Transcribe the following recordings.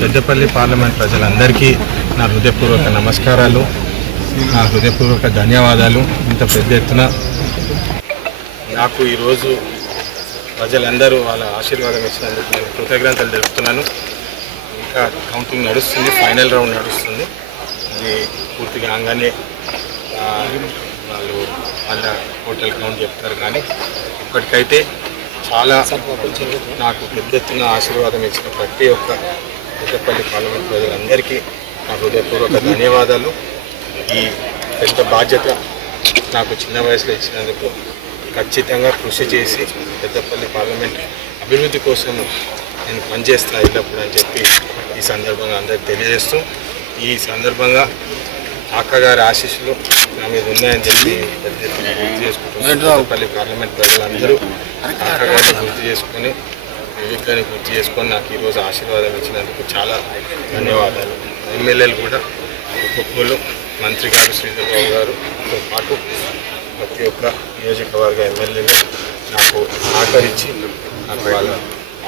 Peddapalli parliament ప్రజలందరికీ నా హృదయపూర్వక నమస్కారాలు, నా హృదయపూర్వక ధన్యవాదాలు. ఇంత పెద్ద ఎత్తున నాకు ఈరోజు ప్రజలందరూ వాళ్ళ ఆశీర్వాదం ఇచ్చినందుకు నేను కృతజ్ఞతలు తెలుపుతున్నాను. ఇంకా కౌంటింగ్ నడుస్తుంది, ఫైనల్ రౌండ్ నడుస్తుంది. అది పూర్తిగా కాగానే వాళ్ళు వాళ్ళ టోటల్ కౌంట్ చెప్తారు. కానీ ఇప్పటికైతే చాలా నాకు పెద్ద ఎత్తున ఆశీర్వాదం ఇచ్చిన ప్రతి ఒక్క పెద్దపల్లి పార్లమెంట్ ప్రజలందరికీ నా హృదయపూర్వక ధన్యవాదాలు. ఈ పెద్ద బాధ్యత నాకు చిన్న వయసులో ఇచ్చినందుకు ఖచ్చితంగా కృషి చేసి పెద్దపల్లి పార్లమెంట్ అభివృద్ధి కోసం నేను పనిచేస్తాను ఎల్లప్పుడు అని చెప్పి ఈ సందర్భంగా అందరికి తెలియజేస్తూ, ఈ సందర్భంగా అక్కగారి ఆశీస్సులు నా మీద ఉన్నాయని చెప్పి పెద్ద ఎత్తున గుర్తు చేసుకుంటున్నాను. పెద్దపల్లి పార్లమెంట్ ప్రజలందరూ అక్కగారిని గుర్తు చేసుకొని, వివేకాన్ని గుర్తు చేసుకొని నాకు ఈరోజు ఆశీర్వాదం ఇచ్చినందుకు చాలా ధన్యవాదాలు. ఎమ్మెల్యేలు కూడా ఒక్కొక్కరు, మంత్రి గారు శ్రీధర్ బాబు గారుతో పాటు ప్రతి ఒక్క నియోజకవర్గ ఎమ్మెల్యేలు నాకు సహకరించి, నాకు వాళ్ళ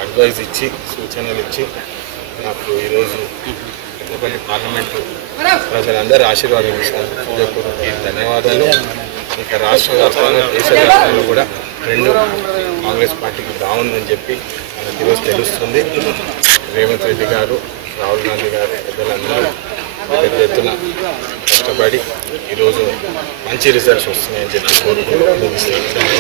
అడ్వైజ్ ఇచ్చి, సూచనలు ఇచ్చి నాకు ఈరోజు పెద్దపల్లి పార్లమెంటు ప్రజలందరూ ఆశీర్వాదం ఇచ్చినందుకు ధన్యవాదాలు. ఇక రాష్ట్ర వ్యాప్తంగా, దేశ వ్యాప్తంగా కూడా కాంగ్రెస్ పార్టీకి బాగుందని చెప్పి మనకి ఈరోజు తెలుస్తుంది. రేవంత్ రెడ్డి గారు, రాహుల్ గాంధీ గారు, పెద్దలందరూ పెద్ద ఎత్తున కష్టపడి ఈరోజు మంచి రిజల్ట్స్ వస్తున్నాయని చెప్పి కోరుకుంటూ ముగిస్తున్నాను.